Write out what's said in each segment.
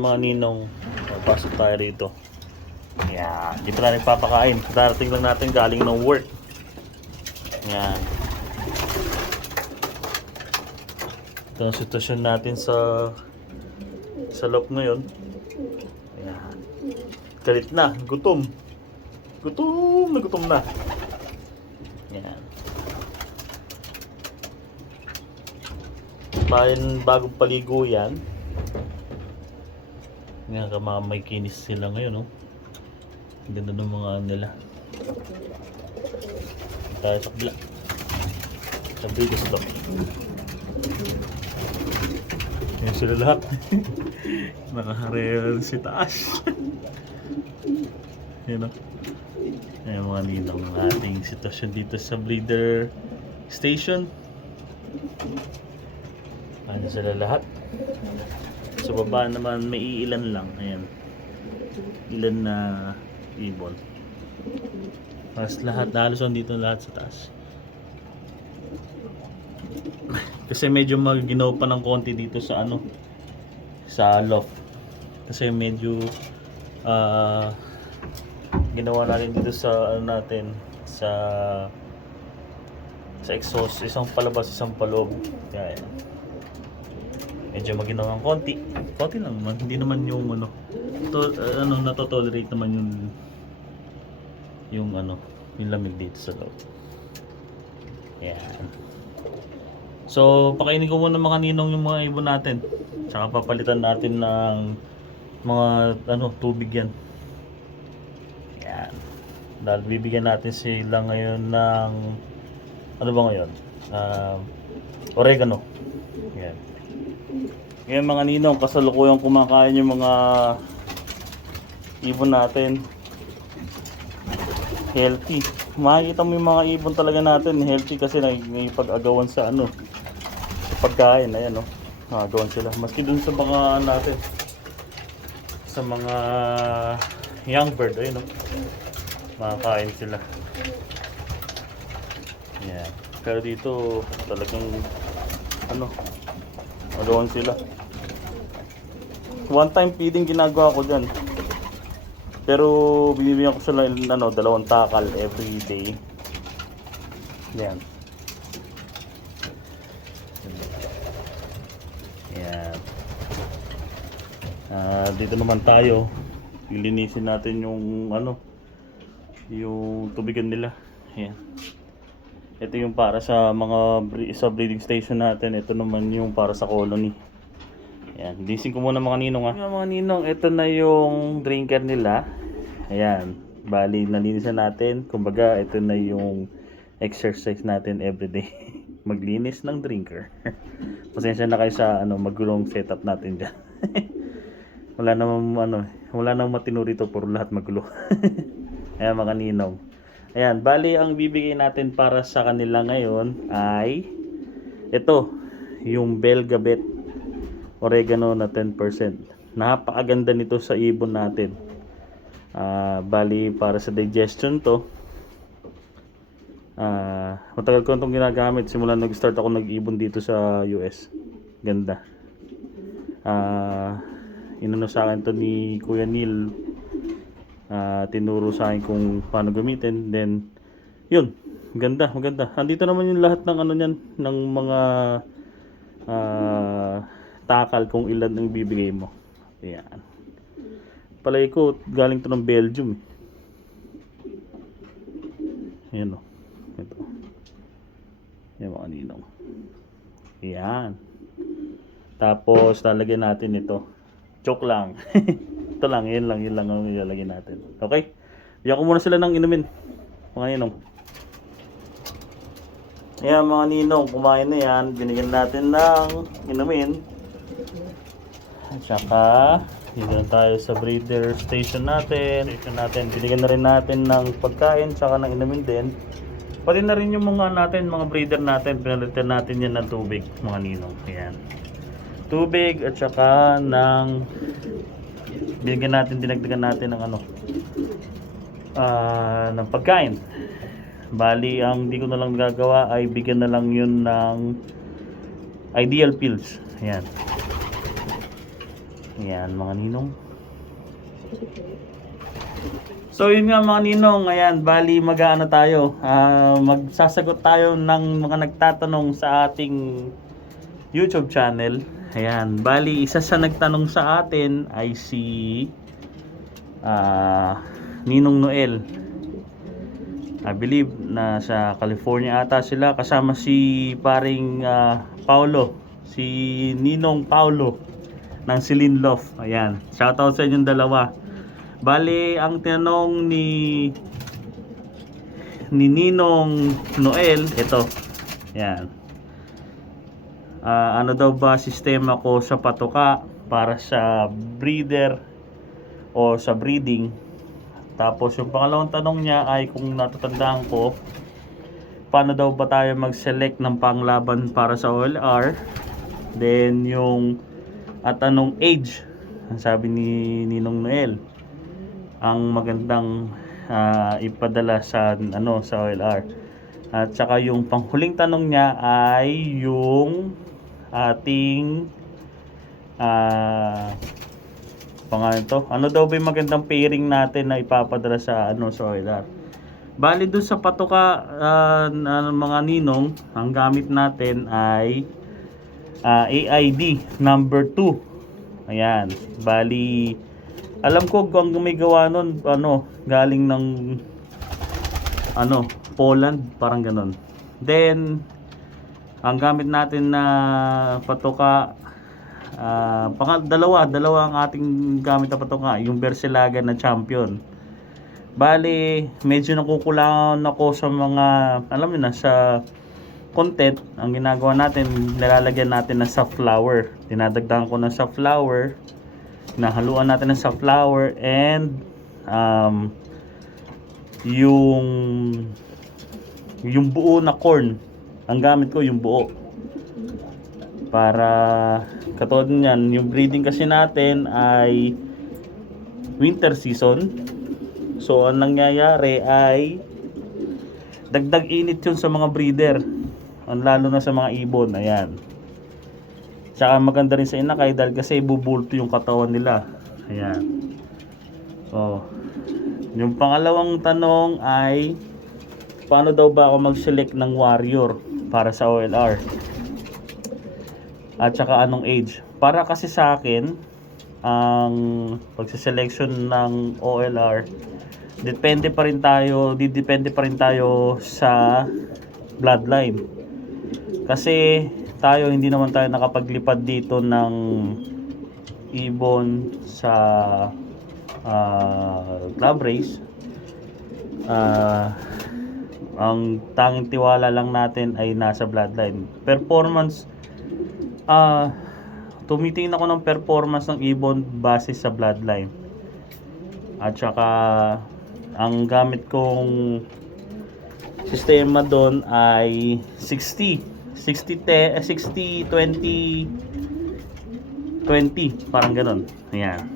Mga ninong, pasok tayo rito. Yan, dito na nagpapakain. Darating lang natin galing ng work. Yan. Ito ang sitwasyon natin sa loob ngayon. Yan. Galit na, gutom. Gutom na. Yan. Bagong paligo yan. Nga may kinis sila ngayon, no? Ang ganda ng mga nila. Tayo sa kabila. Sa biggest dog. Yan sila lahat. Nakaharel si taas. Yan, no? Yan mga ninong ating sitwasyon dito sa breeder station. Ano sila lahat? Sa baba naman may ilan lang. Ayan. Ilan na ibon. Mas lahat, halos dito lahat sa taas. Kasi medyo maginaw pa ng konti dito sa sa loft. Kasi medyo ginawa natin dito sa natin sa exhaust, isang palabas, isang paloob. Kaya medyo maginaw ng konti lang naman, hindi naman yung natotolerate naman yung lamig dito sa loob. Yan. So pakainin ko muna mga ninong yung mga ibon natin, tsaka papalitan natin ng mga tubig yan. Yan. Dahil bibigyan natin sila ngayon ng oregano. Yan. Ngayon mga ninong, kasalukuyang kumakain yung mga ibon natin. Healthy. Makikita mo yung mga ibon talaga natin healthy kasi nagpag-agawan sa pagkain. Ayan, no? Nakagawan sila. Maski dun sa mga natin, sa mga young bird, ayun, no? Makakain sila. Yan. Pero dito talagang magawan sila. One time feeding ginagawa ko dyan. Pero binibigyan ko sila dalawang takal every day. Yan. Yan. Dito naman tayo. Lilinisin natin yung yung tubigan nila. Yan. Ito yung para sa breeding station natin. Ito naman yung para sa colony. Ayan, linisin ko muna mga ninong mga ninong, ito na yung drinker nila. Ayan, bali nalinisan natin. Kumbaga, ito na yung exercise natin everyday. Maglinis ng drinker. Pasensya na kayo sa magulong setup natin dyan. Wala namang matino rito, puro lahat magulo. Ayan mga ninong. Ayan, bali ang bibigay natin para sa kanila ngayon ay ito, yung Belga Bet oregano na 10%. Napakaganda nito sa ibon natin. Bali para sa digestion to. Matagal ko itong ginagamit simula nag-start ako nag-ibon dito sa US. Ganda. Inano sa akin to ni Kuya Neil. Tinuro sa akin kung paano gamitin. Then yun, maganda. Andito naman yung lahat ng niyan, ng mga takal kung ilan ang bibigay mo. Ayan. Palagi ko galing to ng Belgium. Ayan o. Ito. Ayan mga ninong. Ayan. Tapos lalagyan natin ito. Joke lang. Ito lang, yun lang ang ilalagay natin. Okay? Bigyan ko muna sila ng inumin. Mga ninong. Ayan mga ninong, kumain na yan. Binigyan natin ng inumin. At saka dito na tayo sa breeder station natin. Binigyan na rin natin ng pagkain, saka ng inumin din. Pati na rin yung mga breeder natin. Pinalitan natin yan ng tubig, mga ninong. Ayan. Tubig at saka dinagdagan natin ng ng pagkain. Bali, ang di ko na lang nagagawa ay bigyan na lang yun ng ideal pills. Ayan. Ayan mga ninong. So yun nga mga ninong, ayan, bali mag-aano tayo, magsasagot tayo ng mga nagtatanong sa ating YouTube channel. Ayan, bali isa sa nagtanong sa atin ay si Ninong Noel. I believe na sa California ata sila, kasama si paring Paulo, si Ninong Paulo ng Silinlof. Ayan, shoutout sa inyong dalawa. Bali, ang tinanong ni Ninong Noel, ito. Ayan. Ano daw ba sistema ko sa patuka para sa breeder o sa breeding? Tapos yung pangalawang tanong niya ay kung natatandaan ko, paano daw ba tayo mag-select ng panglaban para sa OLR? Then yung at anong age, sabi ni Ninong Noel, ang magandang ipadala sa sa OLR. At saka yung panghuling tanong niya ay yung ating pangalan to. Ano daw ba yung magandang pairing natin na ipapadala sa sa OLR? Bali dun sa patuka mga ninong, ang gamit natin ay AID number 2. Ayan. Bali alam ko ang gumigawa nun galing ng Poland, parang ganun. Then ang gamit natin na patuka dalawa ang ating gamit na patuka, yung Bersilaga na champion. Bali medyo nakukulangan ako sa mga sa content. Ang ginagawa natin, nilalagyan natin ng safflower, dinadagdagan ko ng safflower, nahaluan natin ng safflower, and yung buo na corn ang gamit ko, yung buo, para katulad niyan. Yung breeding kasi natin ay winter season, so ang nangyayari ay dagdag init yun sa mga breeder, lalo na sa mga ibon. Ayan, tsaka maganda rin sa inakay dahil kasi bubulto yung katawan nila. Ayan. Yung pangalawang tanong ay paano daw ba ako mag-select ng warrior para sa OLR? At saka anong age? Para kasi sa akin, ang pagse-selection ng OLR, didepende pa rin tayo sa bloodline. Kasi hindi naman tayo nakapaglipad dito ng ibon sa club race. Ang tanging tiwala lang natin ay nasa bloodline. Performance, tumitingin ako ng performance ng ibon base sa bloodline. At saka ang gamit kong sistema doon ay 60-20-20, parang ganun. Ayan.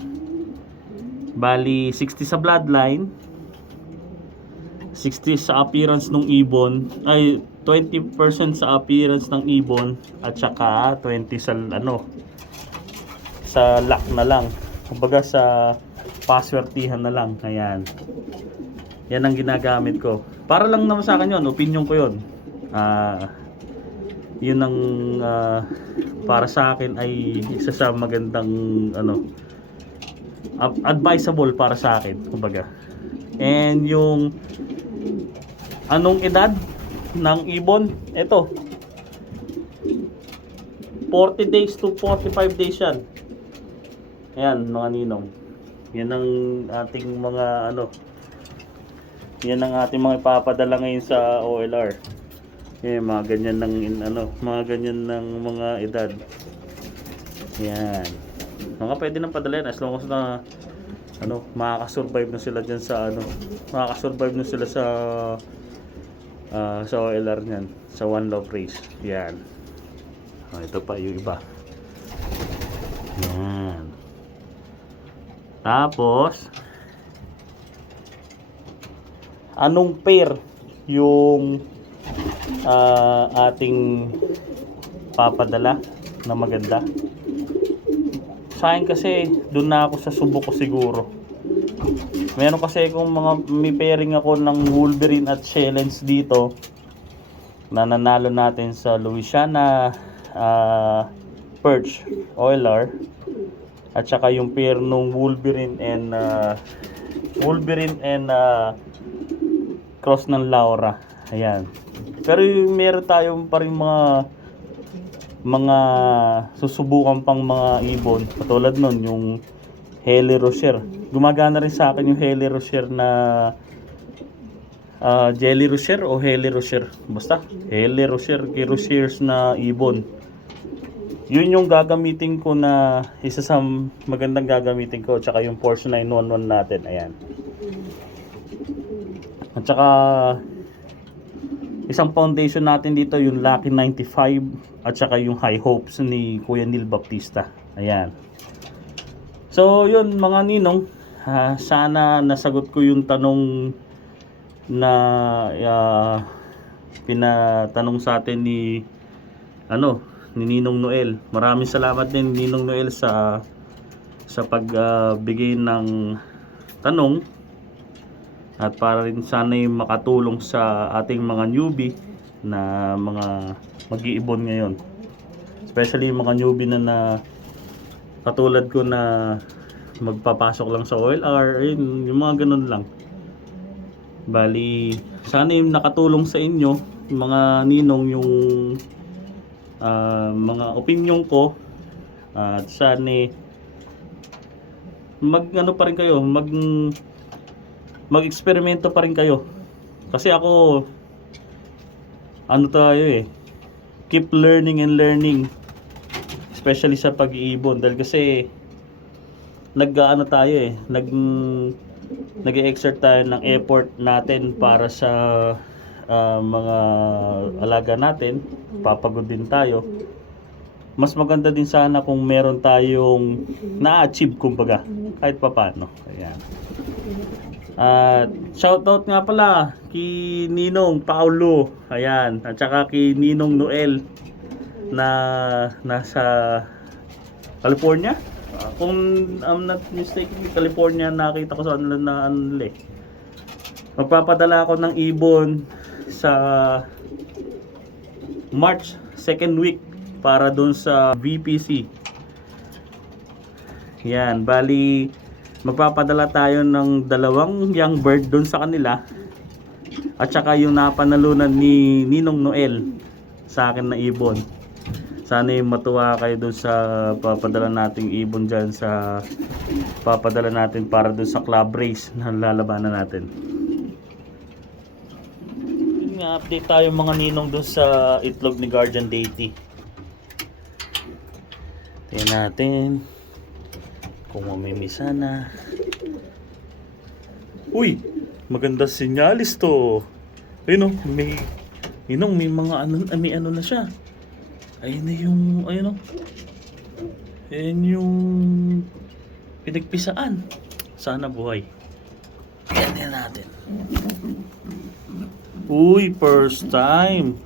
Bali 60 sa bloodline, 60 sa appearance ng ibon, ay 20% sa appearance ng ibon, at saka 20 sa sa luck na lang, kumbaga sa paswertihan na lang. Ayan, yan ang ginagamit ko. Para lang naman sa akin yun, opinion ko yun. Yun ang para sa akin ay isa sa magandang advisable para sa akin, kumbaga. And yung anong edad ng ibon, ito 40 days to 45 days yan. Ayan mga ninong, yan ang ating mga yan ang ating mga ipapadala ngayon sa OLR. Mga ganyan ng mga ganyan ng mga edad. Yan, mga pwede nang padala yan as long as na makakasurvive na sila dyan sa makakasurvive na sila sa OLR niyan, sa One Love Race. Yan. Ito pa yung iba. Yan. Tapos anong pair yung ating papadala na maganda? Sa akin kasi, doon na ako sa subo ko siguro. Meron kasi kung may pairing ako ng Wolverine at Challenge dito na nanalo natin sa Louisiana Perch Oiler, at saka yung pair nung Wolverine and cross ng Laura. Ayan. Pero meron tayong pa rin mga susubukan pang mga ibon. Katulad nun, yung Heli Rocher. Gumagana rin sa akin yung Heli Rocher na Jelly Rocher o Heli Rocher. Basta, Heli Rocher, Rochers na ibon. Yun yung gagamitin ko na isa sa magandang gagamitin ko. Tsaka yung Force 911 natin. Ayan. At saka isang foundation natin dito yung Lucky 95 at saka yung High Hopes ni Kuya Neil Baptista. Ayan. So yun mga ninong, sana nasagot ko yung tanong na pinatanong sa atin ni Ninong Noel. Maraming salamat din Ninong Noel sa pagbigay ng tanong, at para rin sana makatulong sa ating mga newbie na mga mag-iibon ngayon, especially yung mga newbie na katulad ko na magpapasok lang sa OLR, yung mga ganun lang. Bali, sana yung nakatulong sa inyo mga ninong yung mga opinion ko, at sana pa rin kayo, mag-eksperimento pa rin kayo. Kasi ako, keep learning and learning, especially sa pag-iibon, dahil kasi nag-exert tayo ng effort natin para sa mga alaga natin. Papagod din tayo. Mas maganda din sana kung meron tayong na-achieve kumbaga, kahit papaano. Ayan. At shoutout nga pala kay Ninong Paulo, ayan, at saka kay Ninong Noel na nasa California. Kung I'm not mistaken, California, nakita ko sa magpapadala ako ng ibon sa March 2nd week para dun sa VPC. Yan, bali magpapadala tayo ng 2 young bird dun sa kanila, at saka yung napanalunan ni Ninong Noel sa akin na ibon. Sana yung matuwa kayo dun sa papadala nating ibon dyan, sa papadala natin para dun sa club race na lalabanan natin. Yun nga, update tayo mga ninong dun sa itlog ni Guardian Deity. Tingnan natin kung mamimisa na. Uy, maganda sinyalis to. Ayun o, may mga ano na siya. Ayun na yung, ayun yung pinagpisaan. Sana buhay. Yan natin. Uy, first time.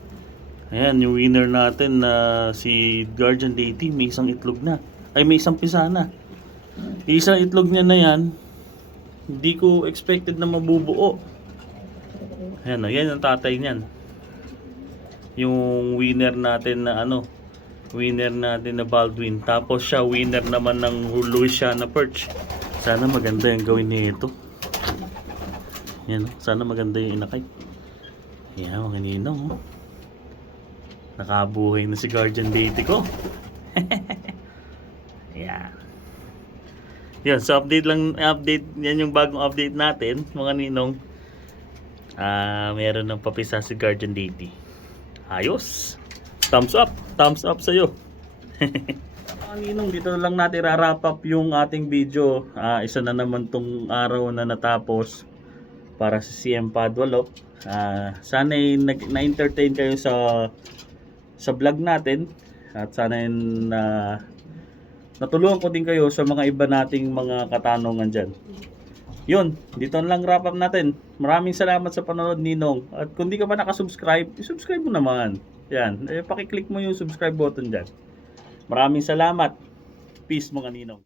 Ayan, yung winner natin na si Guardian Deity, may isang itlog na. Ay, may isang pisa na. Isang itlog niya na yan, hindi ko expected na mabubuo. Ayan, yan ang tatay niyan. Yung winner natin na Baldwin. Tapos siya winner naman ng Louisiana Perch. Sana maganda yung gawin nito. Yan, sana maganda yung inakay. Yan, mga ninong. Nakabuhay na si Guardian Deity ko. Yan. Yan, so update. Yan yung bagong update natin, mga ninong. Meron ng papisa si Guardian Deity. Ayos. Thumbs up sa'yo. Ninong, dito lang natin ra-wrap up yung ating video. Isa na naman tong araw na natapos para sa CM Padwalok. Sana na-entertain kayo sa vlog natin, at sana natulungan ko din kayo sa mga iba nating mga katanungan dyan. Yun, dito lang wrap up natin. Maraming salamat sa panonood, ninong. At kung di ka pa nakasubscribe, isubscribe mo naman. Yan, pakiclick mo yung subscribe button dyan. Maraming salamat. Peace mga ninong.